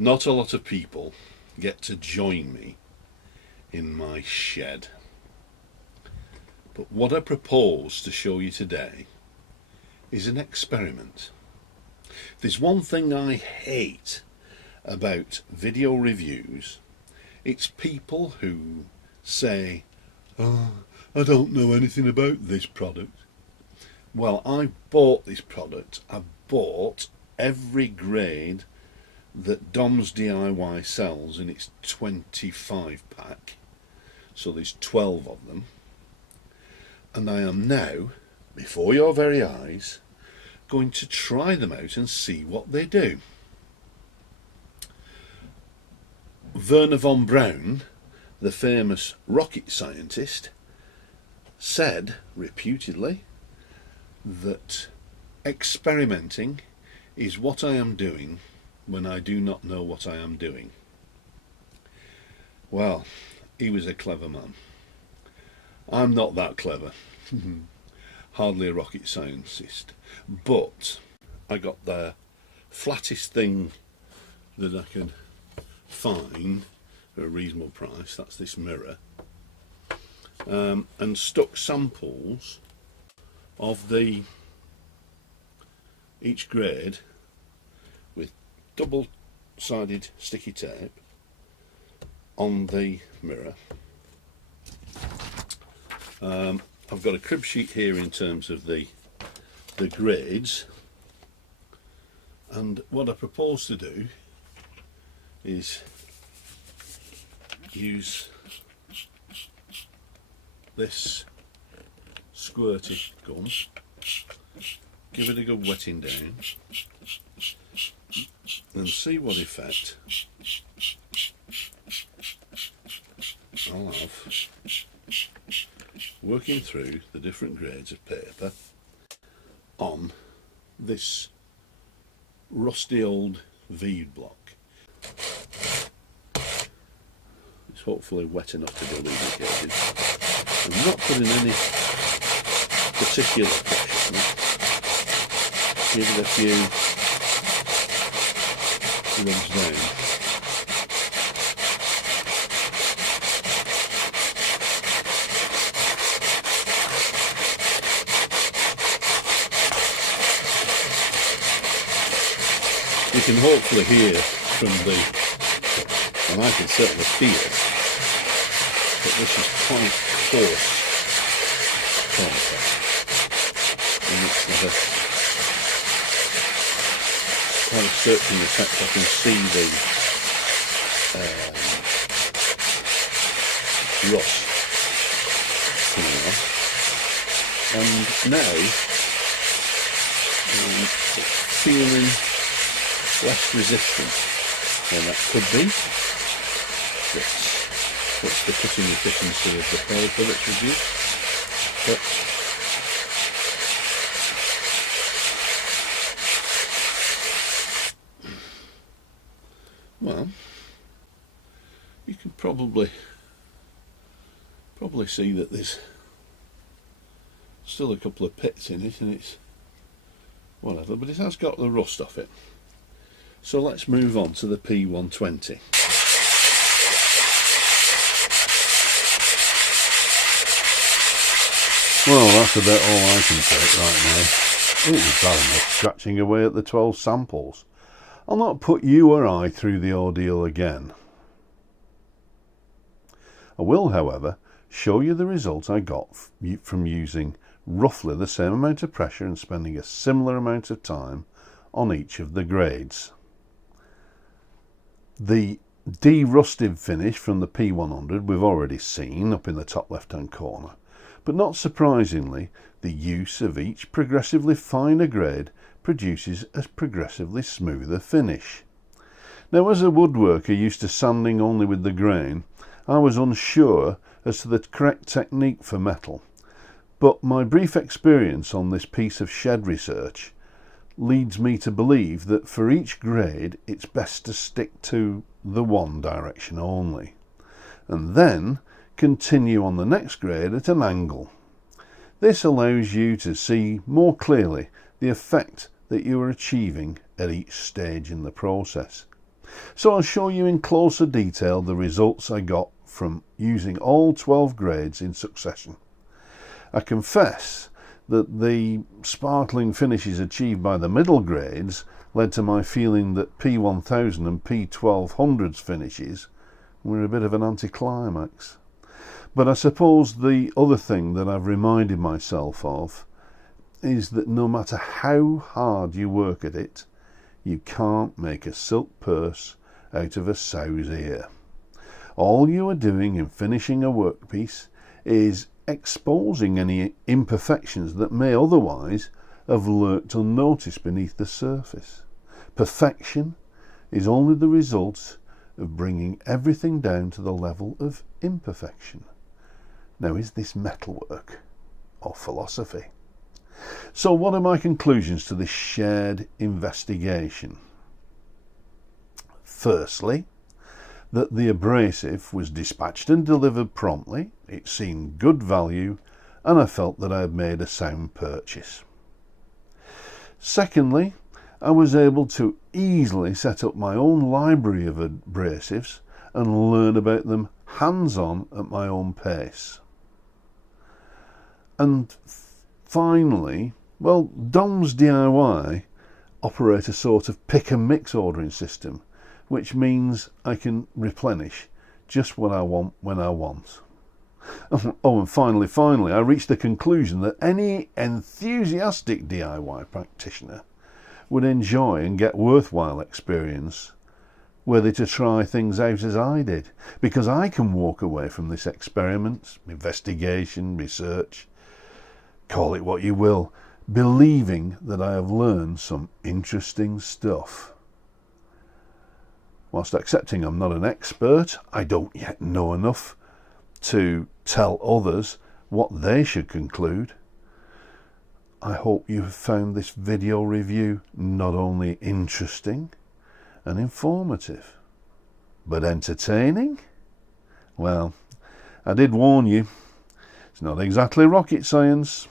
Not a lot of people get to join me in my shed. But what I propose to show you today is an experiment. There's one thing I hate about video reviews. It's people who say, "Oh, I don't know anything about this product." Well, I bought this product. I bought every grade that Dom's DIY sells in its 25 pack. So there's 12 of them. And I am now, before your very eyes, going to try them out and see what they do. Wernher von Braun, the famous rocket scientist, said reputedly that experimenting is what I am doing when I do not know what I am doing. Well, he was a clever man. I'm not that clever. Hardly a rocket scientist. But I got the flattest thing that I could find at a reasonable price. That's this mirror. And stuck samples of each grade with double-sided sticky tape on the mirror. I've got a crib sheet here in terms of the grades, and what I propose to do is use this squirty gun, give it a good wetting down and see what effect I'll have working through the different grades of paper on this rusty old bead block. It's hopefully wet enough to be lubricated. I'm not putting any particular pressure on it. Give it a few rubs down. You can hopefully hear from and I can certainly feel that this is quite coarse contact, and it's got quite a searching effect. I can see the rust coming off, and now it's feeling less resistant, and that could be what's the cutting efficiency of the paper that's reduced. But well, you can probably see that there's still a couple of pits in it, and it's whatever, but it has got the rust off it. So let's move on to the P120. Well, that's about all I can take right now. It was bad enough scratching away at the 12 samples. I'll not put you or I through the ordeal again. I will, however, show you the result I got from using roughly the same amount of pressure and spending a similar amount of time on each of the grades. The de-rusted finish from the P100 we've already seen up in the top left hand corner, but not surprisingly, the use of each progressively finer grade produces a progressively smoother finish. Now, as a woodworker used to sanding only with the grain, I was unsure as to the correct technique for metal, but my brief experience on this piece of shed research leads me to believe that for each grade it's best to stick to the one direction only, and then continue on the next grade at an angle. This allows you to see more clearly the effect that you are achieving at each stage in the process. So I'll show you in closer detail the results I got from using all 12 grades in succession. I confess that the sparkling finishes achieved by the middle grades led to my feeling that P1000 and P1200's finishes were a bit of an anticlimax. But I suppose the other thing that I've reminded myself of is that no matter how hard you work at it, you can't make a silk purse out of a sow's ear. All you are doing in finishing a workpiece is exposing any imperfections that may otherwise have lurked unnoticed beneath the surface. Perfection is only the result of bringing everything down to the level of imperfection. Now, is this metalwork or philosophy? So what are my conclusions to this shared investigation? Firstly, that the abrasive was dispatched and delivered promptly, it seemed good value, and I felt that I had made a sound purchase. Secondly, I was able to easily set up my own library of abrasives and learn about them hands-on at my own pace. And finally, well, Dom's DIY operate a sort of pick and mix ordering system, which means I can replenish just what I want when I want. Oh, and finally, I reached the conclusion that any enthusiastic DIY practitioner would enjoy and get worthwhile experience were they to try things out as I did, because I can walk away from this experiment, investigation, research, call it what you will, believing that I have learned some interesting stuff. Whilst accepting I'm not an expert, I don't yet know enough to tell others what they should conclude. I hope you have found this video review not only interesting and informative, but entertaining? Well, I did warn you, it's not exactly rocket science.